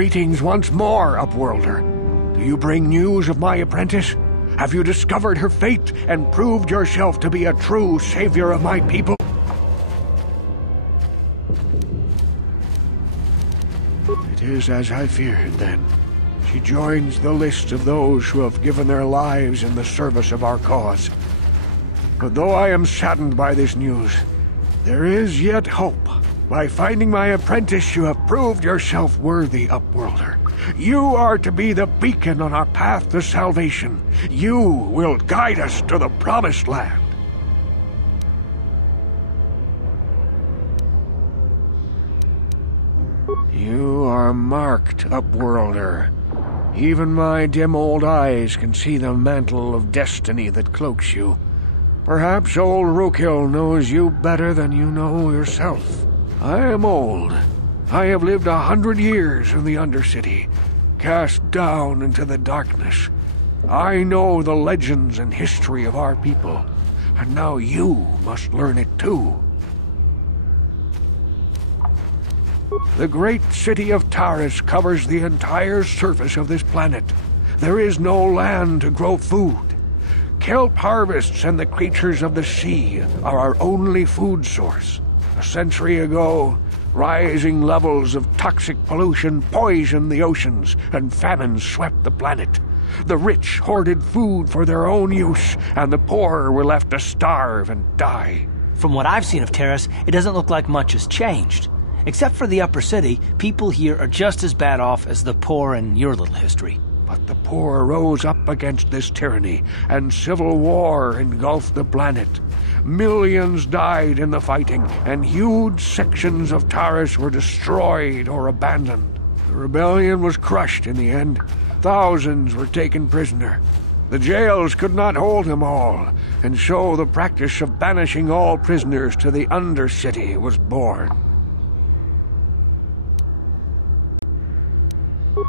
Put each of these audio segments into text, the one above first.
Greetings once more, Upworlder. Do you bring news of my apprentice? Have you discovered her fate and proved yourself to be a true savior of my people? It is as I feared, then. She joins the list of those who have given their lives in the service of our cause. But though I am saddened by this news, there is yet hope. By finding my apprentice, you have proved yourself worthy, Upworlder. You are to be the beacon on our path to salvation. You will guide us to the Promised Land. You are marked, Upworlder. Even my dim old eyes can see the mantle of destiny that cloaks you. Perhaps old Rookhill knows you better than you know yourself. I am old. I have lived 100 years in the Undercity, cast down into the darkness. I know the legends and history of our people, and now you must learn it too. The great city of Taris covers the entire surface of this planet. There is no land to grow food. Kelp harvests and the creatures of the sea are our only food source. A century ago, rising levels of toxic pollution poisoned the oceans, and famine swept the planet. The rich hoarded food for their own use, and the poor were left to starve and die. From what I've seen of Terrace, it doesn't look like much has changed. Except for the upper city, people here are just as bad off as the poor in your little history. But the poor rose up against this tyranny, and civil war engulfed the planet. Millions died in the fighting, and huge sections of Taris were destroyed or abandoned. The rebellion was crushed in the end. Thousands were taken prisoner. The jails could not hold them all, and so the practice of banishing all prisoners to the Undercity was born.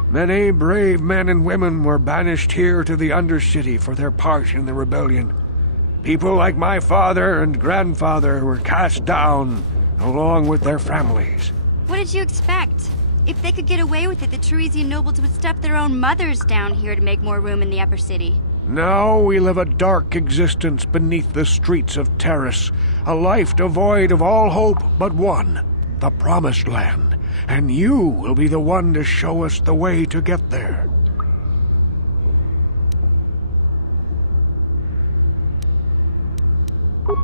Many brave men and women were banished here to the Undercity for their part in the rebellion. People like my father and grandfather were cast down, along with their families. What did you expect? If they could get away with it, the Teresian nobles would stuff their own mothers down here to make more room in the upper city. Now we live a dark existence beneath the streets of Taris, a life devoid of all hope but one, the Promised Land. And you will be the one to show us the way to get there.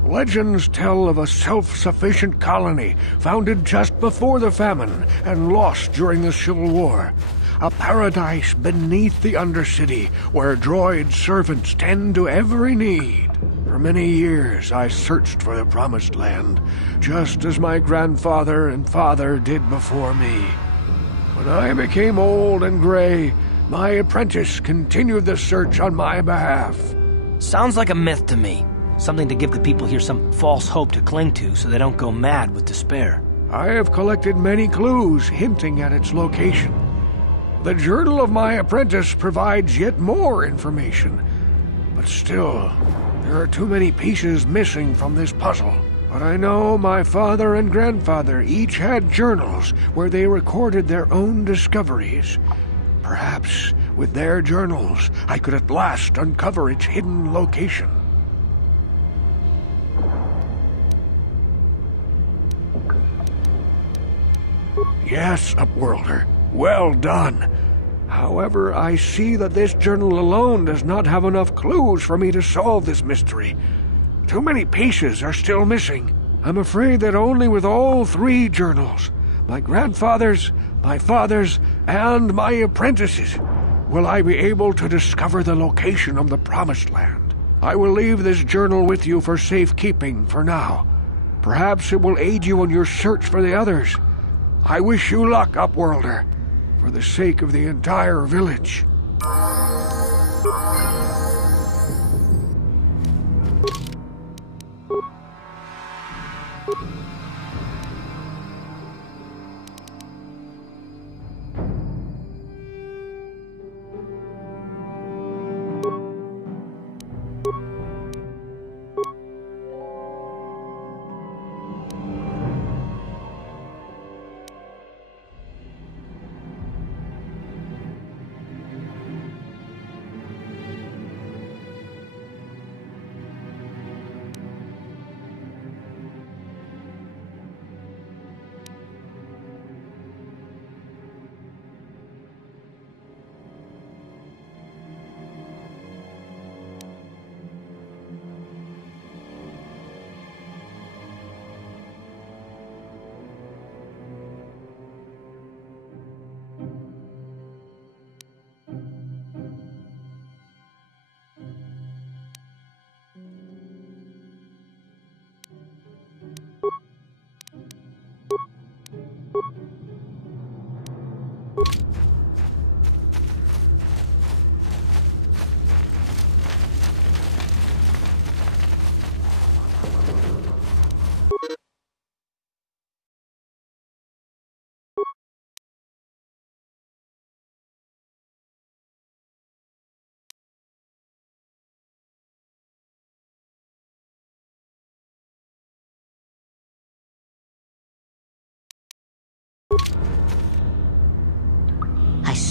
Legends tell of a self-sufficient colony founded just before the famine and lost during the Civil War. A paradise beneath the Undercity where droid servants tend to every need. For many years I searched for the Promised Land, just as my grandfather and father did before me. When I became old and gray, my apprentice continued the search on my behalf. Sounds like a myth to me. Something to give the people here some false hope to cling to so they don't go mad with despair. I have collected many clues hinting at its location. The journal of my apprentice provides yet more information, but still, there are too many pieces missing from this puzzle. But I know my father and grandfather each had journals where they recorded their own discoveries. Perhaps with their journals, I could at last uncover its hidden location. Yes, Upworlder. Well done. However, I see that this journal alone does not have enough clues for me to solve this mystery. Too many pieces are still missing. I'm afraid that only with all three journals, my grandfather's, my father's, and my apprentice's, will I be able to discover the location of the Promised Land. I will leave this journal with you for safekeeping for now. Perhaps it will aid you in your search for the others. I wish you luck, Upworlder, for the sake of the entire village.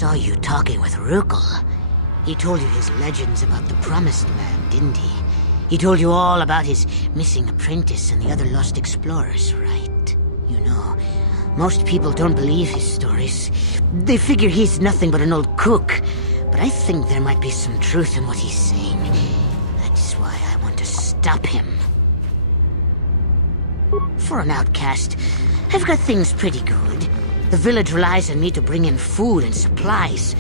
saw you talking with Rukel. He told you his legends about the Promised Land, didn't he? He told you all about his missing apprentice and the other lost explorers, right? You know, most people don't believe his stories. They figure he's nothing but an old cook. But I think there might be some truth in what he's saying. That's why I want to stop him. For an outcast, I've got things pretty good. The village relies on me to bring in food and supplies.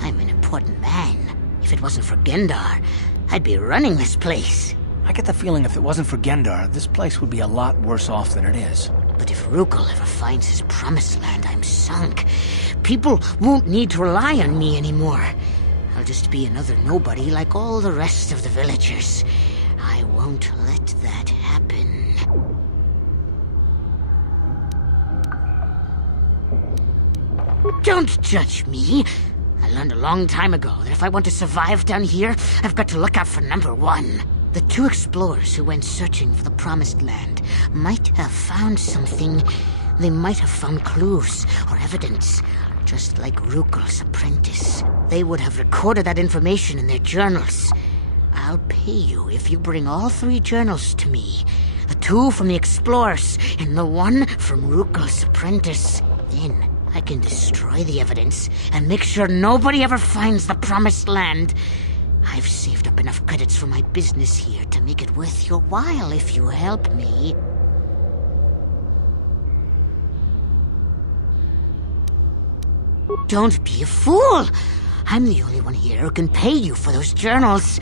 I'm an important man. If it wasn't for Gendar, I'd be running this place. I get the feeling if it wasn't for Gendar, this place would be a lot worse off than it is. But if Rukel ever finds his Promised Land, I'm sunk. People won't need to rely on me anymore. I'll just be another nobody like all the rest of the villagers. I won't let that happen. Don't judge me. I learned a long time ago that if I want to survive down here, I've got to look out for number one. The two explorers who went searching for the Promised Land might have found something. They might have found clues or evidence, just like Rukel's apprentice. They would have recorded that information in their journals. I'll pay you if you bring all 3 journals to me. The 2 from the explorers and the 1 from Rukel's apprentice. Then I can destroy the evidence and make sure nobody ever finds the Promised Land. I've saved up enough credits for my business here to make it worth your while if you help me. Don't be a fool! I'm the only one here who can pay you for those journals.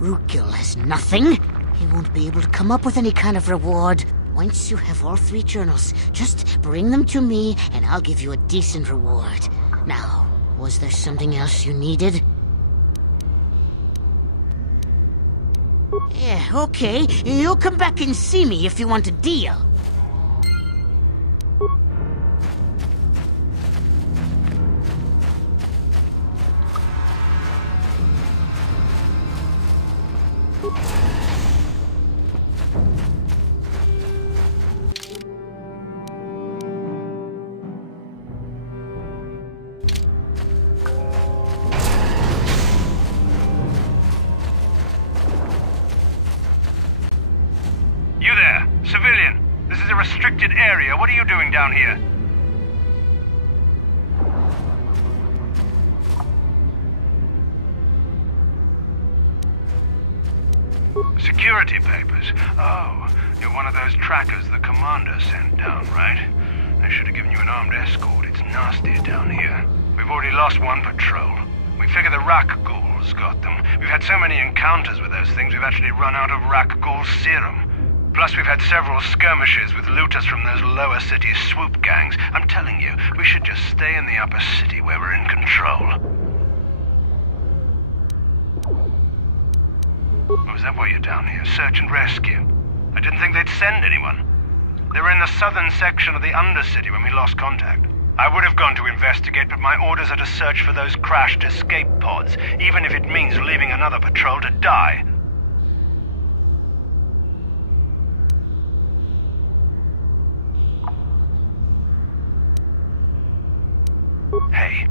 Rukel has nothing. He won't be able to come up with any kind of reward. Once you have all 3 journals, just bring them to me and I'll give you a decent reward. Now, was there something else you needed? Yeah, okay. You'll come back and see me if you want a deal. Civilian, this is a restricted area. What are you doing down here? Security papers? Oh, you're one of those trackers the commander sent down, right? They should have given you an armed escort. It's nastier down here. We've already lost one patrol. We figure the Rak ghouls got them. We've had so many encounters with those things, we've actually run out of Rak ghoul serum. Plus, we've had several skirmishes with looters from those lower city swoop gangs. I'm telling you, we should just stay in the upper city where we're in control. Oh, is that why you're down here? Search and rescue? I didn't think they'd send anyone. They were in the southern section of the Undercity when we lost contact. I would have gone to investigate, but my orders are to search for those crashed escape pods, even if it means leaving another patrol to die. Hey,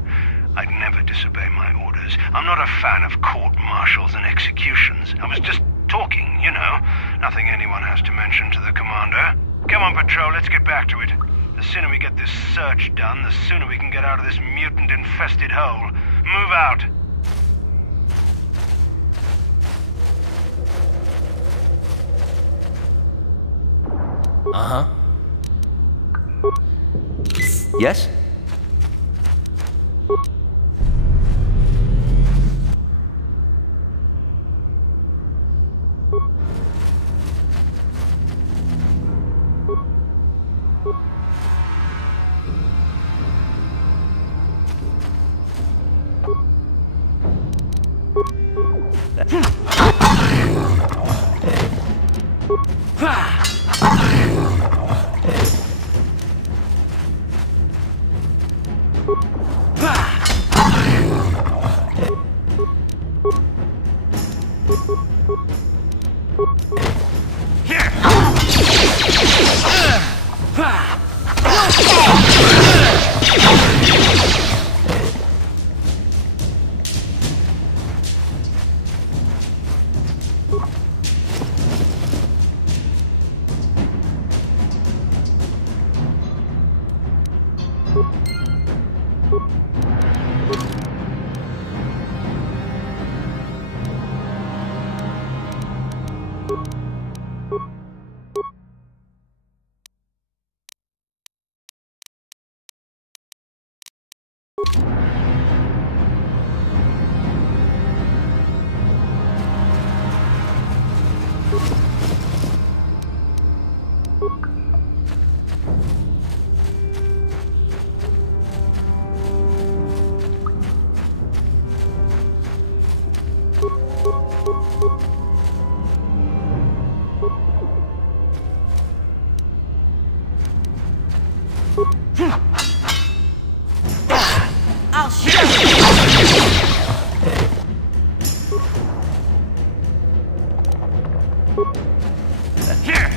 I'd never disobey my orders. I'm not a fan of court-martials and executions. I was just talking, you know. Nothing anyone has to mention to the commander. Come on, Patrol, let's get back to it. The sooner we get this search done, the sooner we can get out of this mutant-infested hole. Move out. Uh-huh. Yes? Here! Here!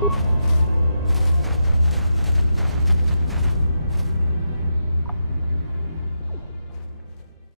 You